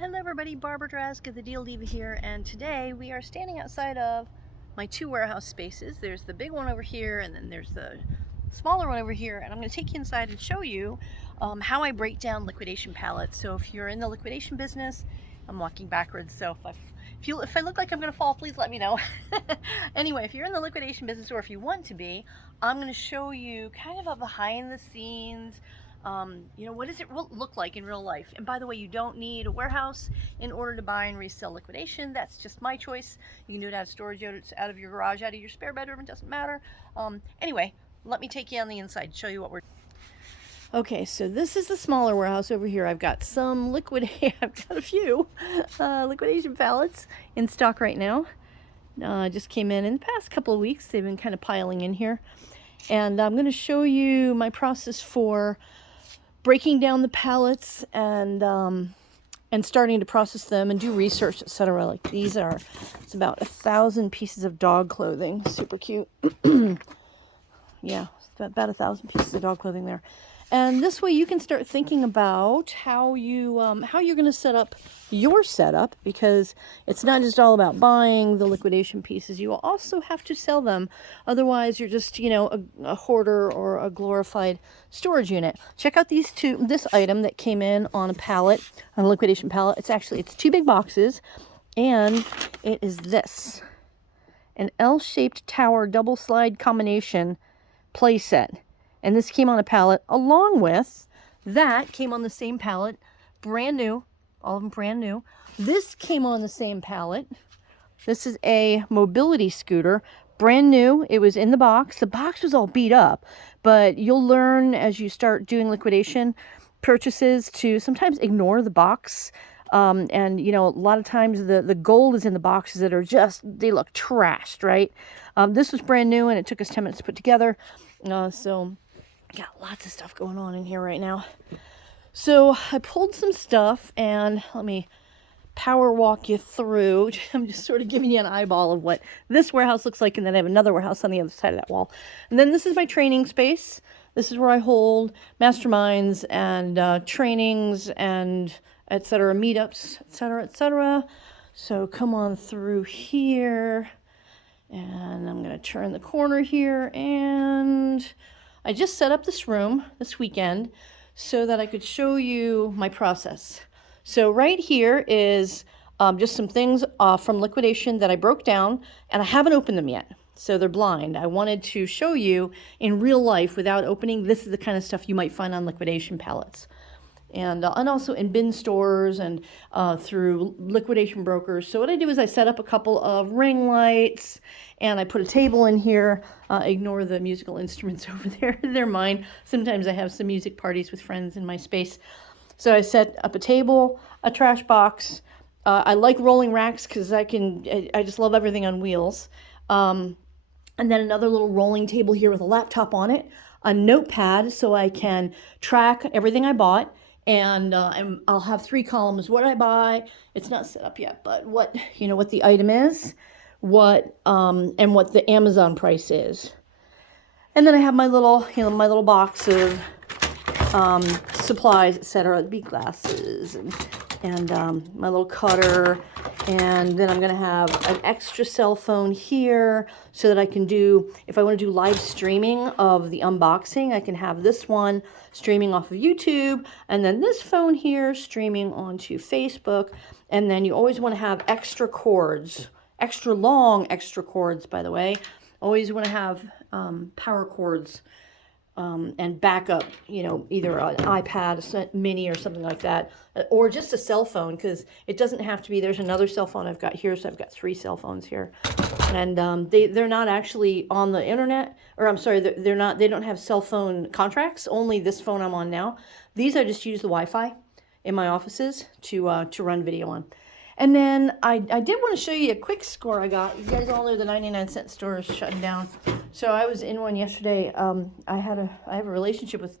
Hello everybody, Barbara Draska, the Deal Diva here, and today we are standing outside of my two warehouse spaces. There's the big one over here, and then there's the smaller one over here, and I'm going to take you inside and show you how I break down liquidation pallets. So if you're in the liquidation business, I'm walking backwards, so if I look like I'm going to fall, please let me know. Anyway, if you're in the liquidation business, or if you want to be, I'm going to show you kind of a behind the scenes, what does it look like in real life? And by the way, you don't need a warehouse in order to buy and resell liquidation. That's just my choice. You can do it out of storage units, out of your garage, out of your spare bedroom. It doesn't matter. Anyway, let me take you on the inside, show you what we're. Okay, so this is the smaller warehouse over here. I've got some I've got a few liquidation pallets in stock right now. Just came in the past couple of weeks. They've been kind of piling in here. And I'm going to show you my process for breaking down the pallets and starting to process them and do research, etc. Like these are, it's about 1,000 pieces of dog clothing. Super cute. Yeah, about 1,000 pieces of dog clothing there. And this way you can start thinking about how you're going to set up your setup, because it's not just all about buying the liquidation pieces. You will also have to sell them. Otherwise, you're just, a hoarder or a glorified storage unit. Check out this item that came in on a pallet, on a liquidation pallet. It's 2 big boxes, and it is this. An L-shaped tower double slide combination play set. And this came on a pallet, along with that came on the same pallet, brand new, all of them brand new. This came on the same pallet. This is a mobility scooter, brand new. It was in the box. The box was all beat up, but you'll learn as you start doing liquidation purchases to sometimes ignore the box. And a lot of times the gold is in the boxes that are they look trashed, right? This was brand new, and it took us 10 minutes to put together. So got lots of stuff going on in here right now. So I pulled some stuff, and let me power walk you through. I'm just sort of giving you an eyeball of what this warehouse looks like, and then I have another warehouse on the other side of that wall. And then this is my training space. This is where I hold masterminds and trainings and etc., meetups, etc., etc. So come on through here, and I'm going to turn the corner here, and I just set up this room this weekend so that I could show you my process. So right here is just some things from liquidation that I broke down, and I haven't opened them yet. So they're blind. I wanted to show you in real life without opening. This is the kind of stuff you might find on liquidation pallets. And also in bin stores and through liquidation brokers. So what I do is I set up a couple of ring lights, and I put a table in here. Ignore the musical instruments over there. They're mine. Sometimes I have some music parties with friends in my space. So I set up a table, a trash box. I like rolling racks because I just love everything on wheels. And then another little rolling table here with a laptop on it, a notepad so I can track everything I bought. And I'll have 3 columns: what I buy, it's not set up yet, but what the item is, and what the Amazon price is. And then I have my little box of supplies, etc., bead glasses and my little cutter. And then I'm going to have an extra cell phone here so that I can do, if I want to do live streaming of the unboxing, I can have this one streaming off of YouTube, and then this phone here streaming onto Facebook. And then you always want to have extra cords, extra long extra cords, by the way. Always want to have power cords and backup, either an iPad, a mini or something like that, or just a cell phone, because it doesn't have to be. There's another cell phone I've got here, so I've got 3 cell phones here, and they're not actually on the internet, or I'm sorry, they don't have cell phone contracts. Only this phone I'm on now. These I just use the Wi-Fi in my offices to run video on. And then I did want to show you a quick score I got. You guys all know the 99-cent store is shutting down. So I was in one yesterday. I have a relationship with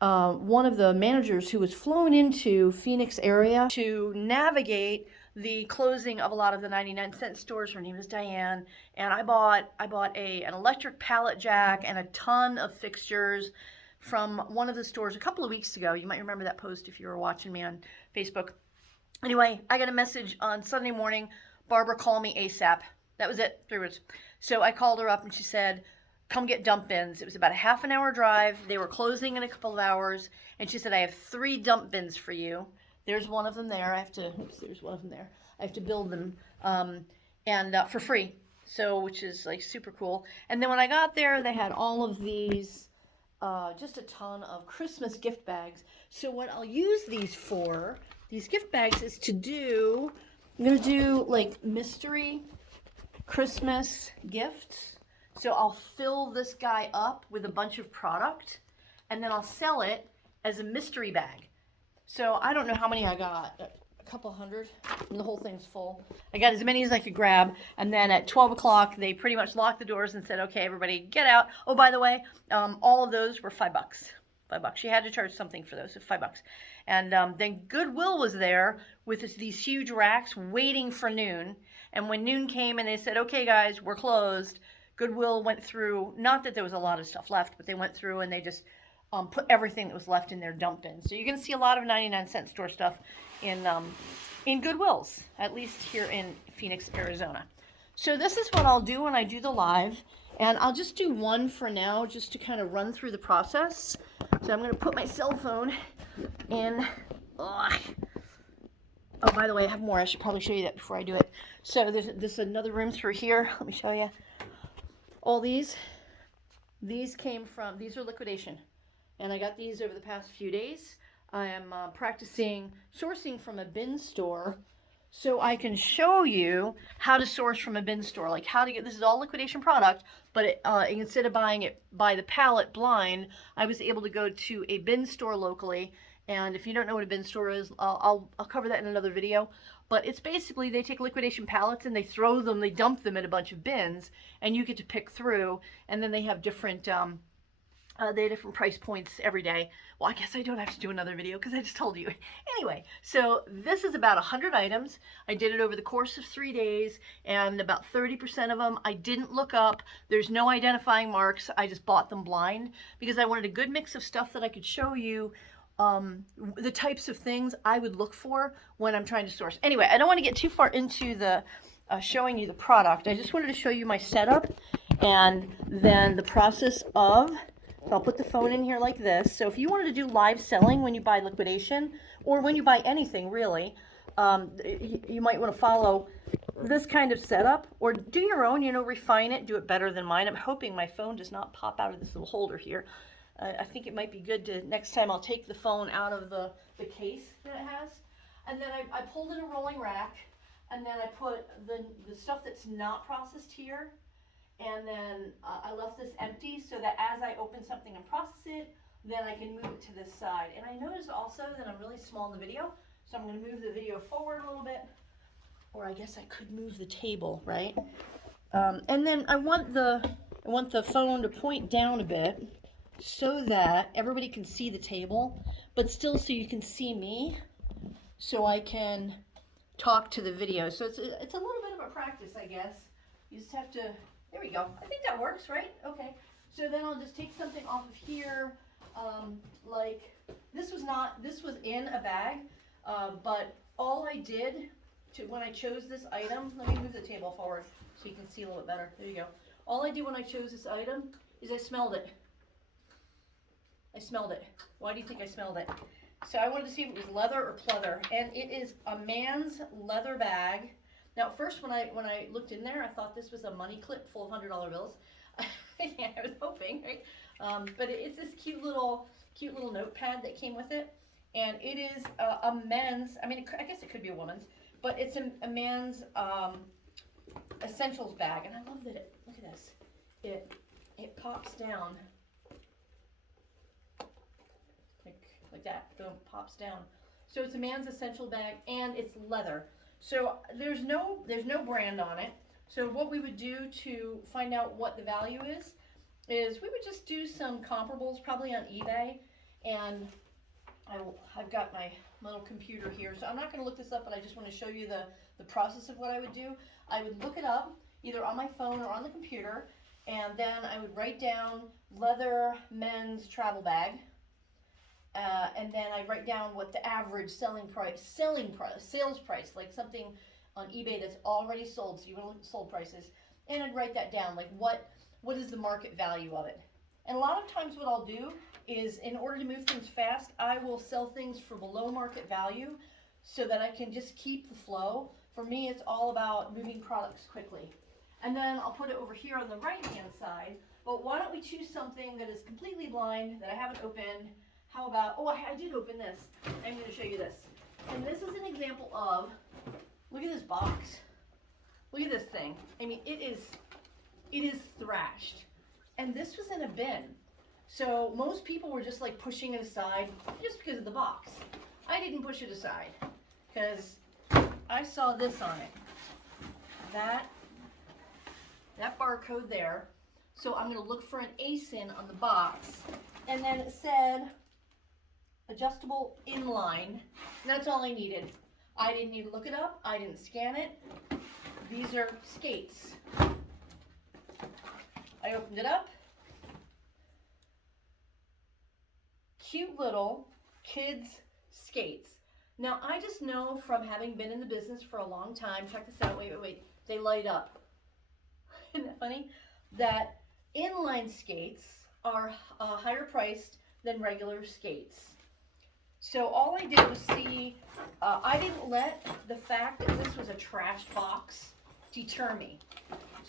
one of the managers who was flown into Phoenix area to navigate the closing of a lot of the 99-cent stores. Her name is Diane, and I bought an electric pallet jack and a ton of fixtures from one of the stores a couple of weeks ago. You might remember that post if you were watching me on Facebook. Anyway, I got a message on Sunday morning. Barbara, call me ASAP. That was it, 3 words. So I called her up and she said, come get dump bins. It was about a half an hour drive. They were closing in a couple of hours. And she said, I have 3 dump bins for you. There's one of them there. There's one of them there. I have to build them and for free. So, which is like super cool. And then when I got there, they had all of these, just a ton of Christmas gift bags. So what I'll use these gift bags, is to do, I'm going to do like mystery Christmas gifts. So I'll fill this guy up with a bunch of product and then I'll sell it as a mystery bag. So I don't know how many I got, a couple hundred, and the whole thing's full. I got as many as I could grab, and then at 12 o'clock they pretty much locked the doors and said, okay, everybody get out. Oh, by the way, all of those were $5. $5. You had to charge something for those, so $5. And then Goodwill was there with these huge racks waiting for noon. And when noon came and they said, okay, guys, we're closed, Goodwill went through, not that there was a lot of stuff left, but they went through and they just put everything that was left in their dump bin. So you can see a lot of 99-cent store stuff in Goodwills, at least here in Phoenix, Arizona. So this is what I'll do when I do the live. And I'll just do one for now, just to kind of run through the process. So I'm going to put my cell phone in. Ugh. Oh, by the way, I have more. I should probably show you that before I do it. So there's another room through here. Let me show you. All these came from, these are liquidation. And I got these over the past few days. I am practicing sourcing from a bin store so I can show you how to source from a bin store. Like how to get, this is all liquidation product, but instead of buying it by the pallet blind, I was able to go to a bin store locally. And if you don't know what a bin store is, I'll cover that in another video. But it's basically, they take liquidation pallets and they throw them, they dump them in a bunch of bins, and you get to pick through. And then they have different price points every day. Well, I guess I don't have to do another video because I just told you. Anyway, so this is about 100 items. I did it over the course of 3 days, and about 30% of them I didn't look up. There's no identifying marks. I just bought them blind because I wanted a good mix of stuff that I could show you the types of things I would look for when I'm trying to source. Anyway, I don't want to get too far into the showing you the product. I just wanted to show you my setup and then the process of, so I'll put the phone in here like this. So if you wanted to do live selling when you buy liquidation, or when you buy anything really, you might want to follow this kind of setup, or do your own, refine it, do it better than mine. I'm hoping my phone does not pop out of this little holder here. I think it might be good to, next time I'll take the phone out of the case that it has. And then I pulled in a rolling rack, and then I put the stuff that's not processed here. And then I left this empty so that as I open something and process it, then I can move it to this side. And I noticed also that I'm really small in the video, so I'm going to move the video forward a little bit. Or I guess I could move the table, right? And then I want the phone to point down a bit so that everybody can see the table, but still so you can see me, so I can talk to the video. So it's a little bit of a practice, I guess. You just have to. There we go. I think that works, right? Okay. So then I'll just take something off of here. Like this was in a bag, but all I did when I chose this item, let me move the table forward so you can see a little bit better. There you go. All I did when I chose this item is I smelled it. Why do you think I smelled it? So I wanted to see if it was leather or pleather, and it is a man's leather bag. Now, at first, when I looked in there, I thought this was a money clip full of $100 bills. Yeah, I was hoping, right? But it's this cute little notepad that came with it, and it is a men's. I mean, I guess it could be a woman's, but it's a man's essentials bag, and I love that it. Look at this. It pops down like that. Boom, pops down. So it's a man's essential bag, and it's leather. So there's no brand on it. So what we would do to find out what the value is we would just do some comparables, probably on eBay. And I've got my little computer here, so I'm not going to look this up, but I just want to show you the process of what I would do. I would look it up either on my phone or on the computer, and then I would write down leather men's travel bag. and then I write down what the average sales price, like something on eBay that's already sold. So you want to look at sold prices, and I'd write that down, like what is the market value of it. And a lot of times, what I'll do is, in order to move things fast, I will sell things for below market value, so that I can just keep the flow. For me, it's all about moving products quickly. And then I'll put it over here on the right hand side. But why don't we choose something that is completely blind, that I haven't opened? How about, oh, I did open this. I'm going to show you this. And this is an example of, look at this box. Look at this thing. I mean, it is thrashed. And this was in a bin. So most people were just like pushing it aside just because of the box. I didn't push it aside because I saw this on it. That barcode there. So I'm going to look for an ASIN on the box. And then it said adjustable inline. That's all I needed. I didn't need to look it up. I didn't scan it. These are skates. I opened it up. Cute little kids skates. Now I just know from having been in the business for a long time, check this out, wait, they light up. Isn't that funny? That inline skates are higher priced than regular skates. So all I did was see, I didn't let the fact that this was a trashed box deter me.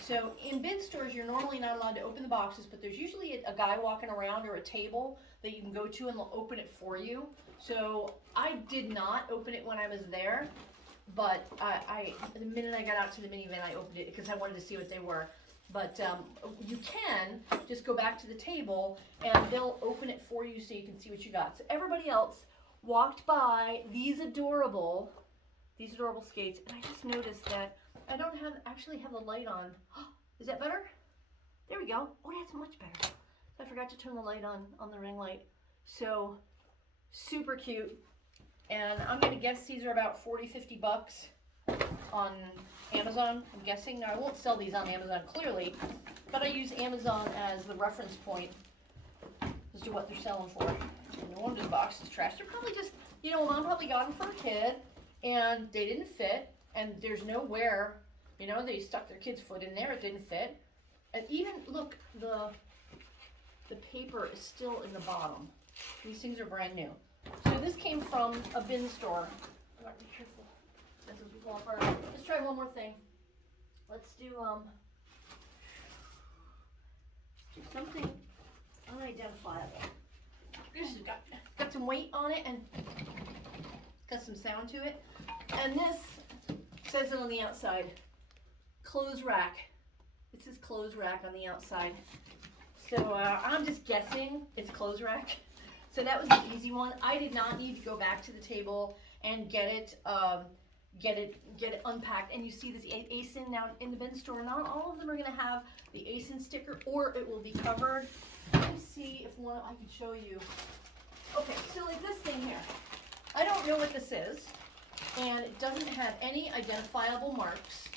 So in bin stores, you're normally not allowed to open the boxes, but there's usually a guy walking around or a table that you can go to and they'll open it for you. So I did not open it when I was there, but the minute I got out to the minivan, I opened it because I wanted to see what they were. But you can just go back to the table and they'll open it for you so you can see what you got. So everybody else walked by these adorable skates, and I just noticed that I don't actually have the light on. Is that better? There we go. Oh, that's much better. I forgot to turn the light on the ring light. So super cute. And I'm going to guess these are about 40-50 bucks on Amazon, I'm guessing. Now I won't sell these on Amazon clearly, but I use Amazon as the reference point as to what they're selling for. And no wonder the box is trashed. They're probably just, mom probably got them for a kid and they didn't fit, and there's no wear. They stuck their kid's foot in there, it didn't fit. And even, look, the paper is still in the bottom. These things are brand new. So this came from a bin store. I gotta be careful. This will fall apart. Let's try one more thing. Let's do something unidentifiable. This has got some weight on it and got some sound to it. And this says it on the outside. Clothes rack. It says clothes rack on the outside. So I'm just guessing it's clothes rack. So that was the easy one. I did not need to go back to the table and get it unpacked. And you see this ASIN now in the bin store. Not all of them are going to have the ASIN sticker, or it will be covered. Let me see if one I can show you. Okay, so like this thing here. I don't know what this is, and it doesn't have any identifiable marks.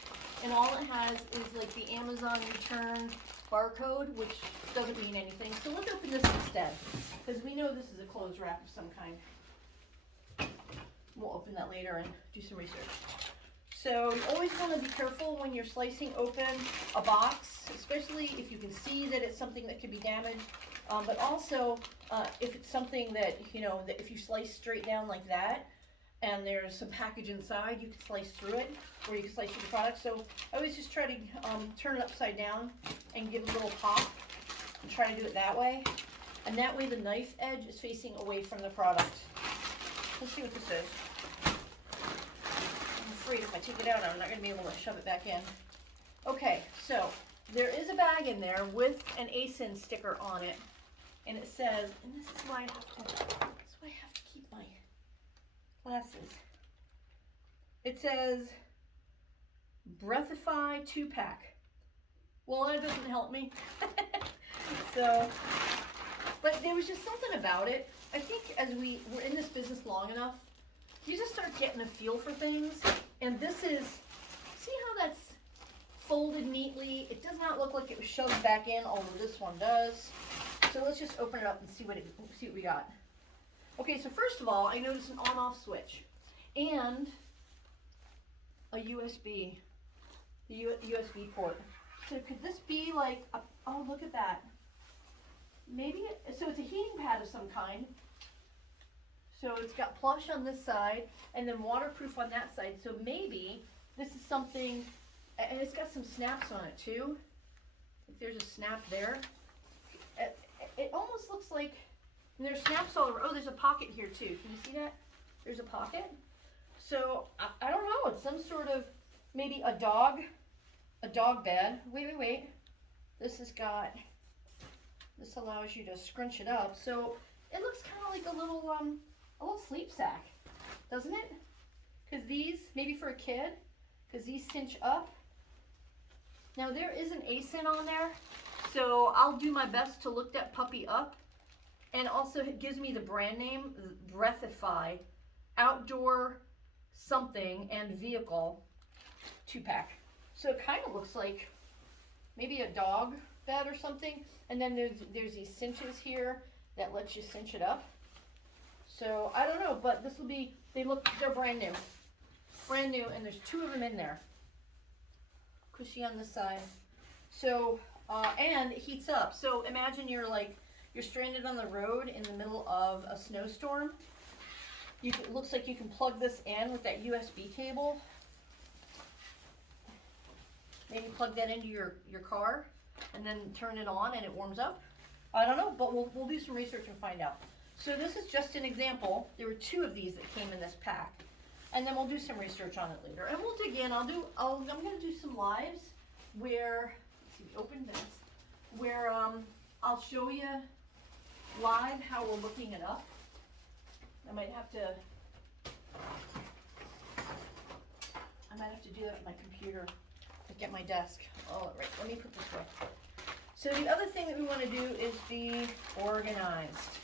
And all it has is like the Amazon return barcode, which doesn't mean anything. So let's open this instead, because we know this is a clothes rack of some kind. We'll open that later and do some research. So you always want to be careful when you're slicing open a box, especially if you can see that it's something that could be damaged. But also if it's something that, that if you slice straight down like that, and there's some package inside, you can slice through it, or you can slice through the product. So I always just try to turn it upside down and give a little pop, and try to do it that way. And that way the knife edge is facing away from the product. Let's see what this is. I'm afraid if I take it out, I'm not going to be able to shove it back in. Okay, so there is a bag in there with an ASIN sticker on it, and it says, and this is why I have to keep my glasses. It says Breathify 2-pack. Well, that doesn't help me. So, but there was just something about it. I think as we're in this business long enough, you just start getting a feel for things. And this is, see how that's folded neatly? It does not look like it was shoved back in, although this one does. So let's just open it up and see what we got. Okay, so first of all, I noticed an on-off switch and a USB, the USB port. So could this be like, oh, look at that. Maybe, so it's a heating pad of some kind. So it's got plush on this side and then waterproof on that side. So maybe this is something, and it's got some snaps on it too. If there's a snap there. It almost looks like, and there's snaps all over. Oh, there's a pocket here too. Can you see that? There's a pocket. So I don't know. It's some sort of, maybe a dog bed. Wait. This has got, this allows you to scrunch it up. So it looks kind of like a little sleep sack, doesn't it? Because these, maybe for a kid, because these cinch up. Now there is an ASIN on there, so I'll do my best to look that puppy up. And also it gives me the brand name, Breathify, outdoor something and vehicle 2-pack. So it kind of looks like maybe a dog bed or something. And then there's these cinches here that lets you cinch it up. So I don't know, but this will be, they're brand new. Brand new, and there's 2 of them in there. Cushy on this side. So, and it heats up. So imagine you're stranded on the road in the middle of a snowstorm. It looks like you can plug this in with that USB cable. Maybe plug that into your car and then turn it on and it warms up. I don't know, but we'll do some research and find out. So this is just an example. There were 2 of these that came in this pack. And then we'll do some research on it later. And we'll dig in. I'm going to do some lives where, let's see, open this, where I'll show you live how we're looking it up. I might have to do that with my computer, like at my desk. Oh, right, let me put this away. So the other thing that we want to do is be organized,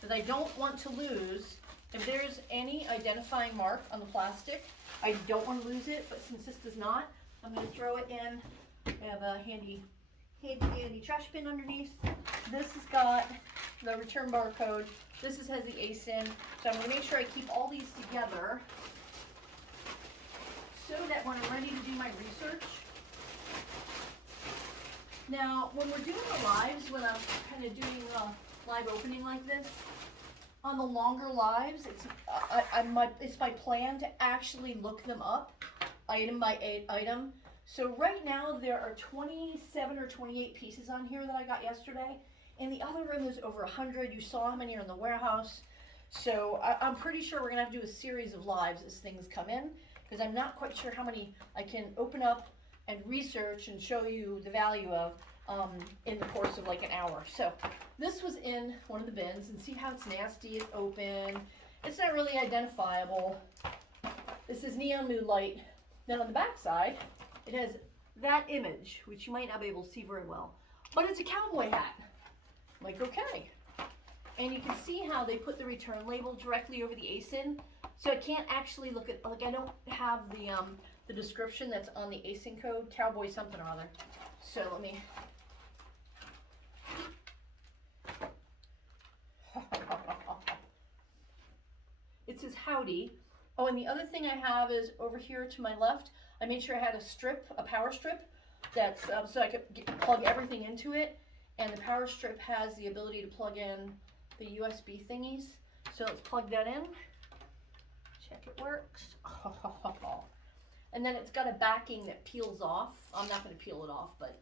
because I don't want to lose, if there's any identifying mark on the plastic, I don't want to lose it, but since this does not, I'm going to throw it in. I have a handy trash bin underneath. This has got the return barcode. This has the ASIN. So I'm going to make sure I keep all these together so that when I'm ready to do my research. Now, when we're doing the lives, when I'm kind of doing a live opening like this, on the longer lives, it's my plan to actually look them up, item by item. So right now there are 27 or 28 pieces on here that I got yesterday. In the other room there's over 100. You saw how many are in the warehouse. So I'm pretty sure we're gonna have to do a series of lives as things come in, because I'm not quite sure how many I can open up and research and show you the value of in the course of like an hour. So this was in one of the bins, and see how it's nasty, it's open, it's not really identifiable. This is neon moonlight. Then on the back side, it has that image, which you might not be able to see very well, but it's a cowboy hat. I'm like, okay. And you can see how they put the return label directly over the ASIN, so I can't actually look at, like, I don't have the description that's on the ASIN code, cowboy something or other. So let me, it says howdy. Oh, and the other thing I have is over here to my left, I made sure I had a strip, a power strip, that's so I could plug everything into it. And the power strip has the ability to plug in the USB thingies. So let's plug that in. Check it works. And then it's got a backing that peels off. I'm not going to peel it off, but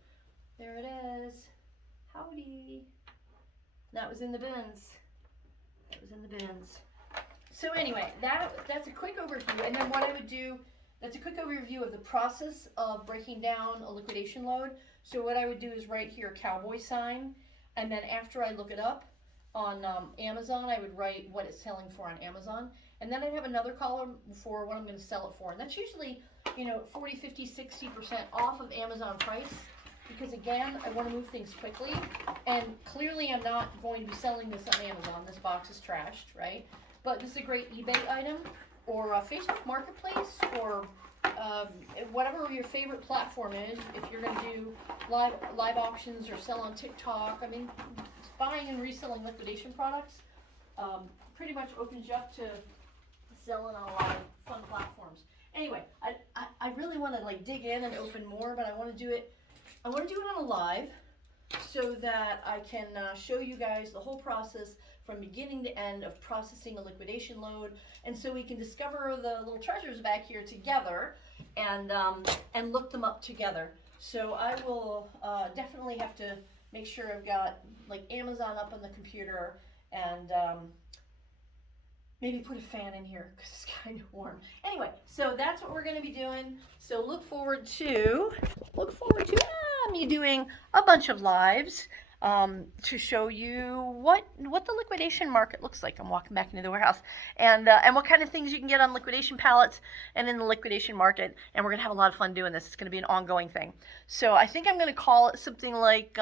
there it is. Howdy. That was in the bins. That was in the bins. So anyway, that's a quick overview. And then what I would do, that's a quick overview of the process of breaking down a liquidation load. So what I would do is write here cowboy sign, and then after I look it up on Amazon, I would write what it's selling for on Amazon. And then I'd have another column for what I'm going to sell it for. And that's usually, 40, 50, 60% off of Amazon price. Because again, I want to move things quickly. And clearly I'm not going to be selling this on Amazon. This box is trashed, right? But this is a great eBay item, or a Facebook Marketplace, or whatever your favorite platform is. If you're going to do live auctions or sell on TikTok, I mean, buying and reselling liquidation products, pretty much opens you up to selling on a lot of fun platforms. Anyway, I really want to like dig in and open more, but I want to do it on a live so that I can show you guys the whole process from beginning to end of processing a liquidation load, and so we can discover the little treasures back here together and look them up together. So I will definitely have to make sure I've got like Amazon up on the computer and maybe put a fan in here because it's kind of warm. Anyway, so that's what we're going to be doing. So look forward to me doing a bunch of lives to show you what the liquidation market looks like. I'm walking back into the warehouse, and what kind of things you can get on liquidation pallets and in the liquidation market. And we're gonna have a lot of fun doing this. It's gonna be an ongoing thing. So I think I'm gonna call it something like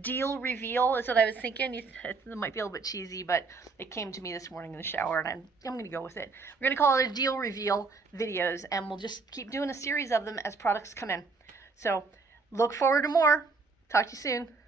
deal reveal is what I was thinking. It might be a little bit cheesy, but it came to me this morning in the shower, and I'm gonna go with it. We're gonna call it a deal reveal videos, and we'll just keep doing a series of them as products come in. So look forward to more. Talk to you soon.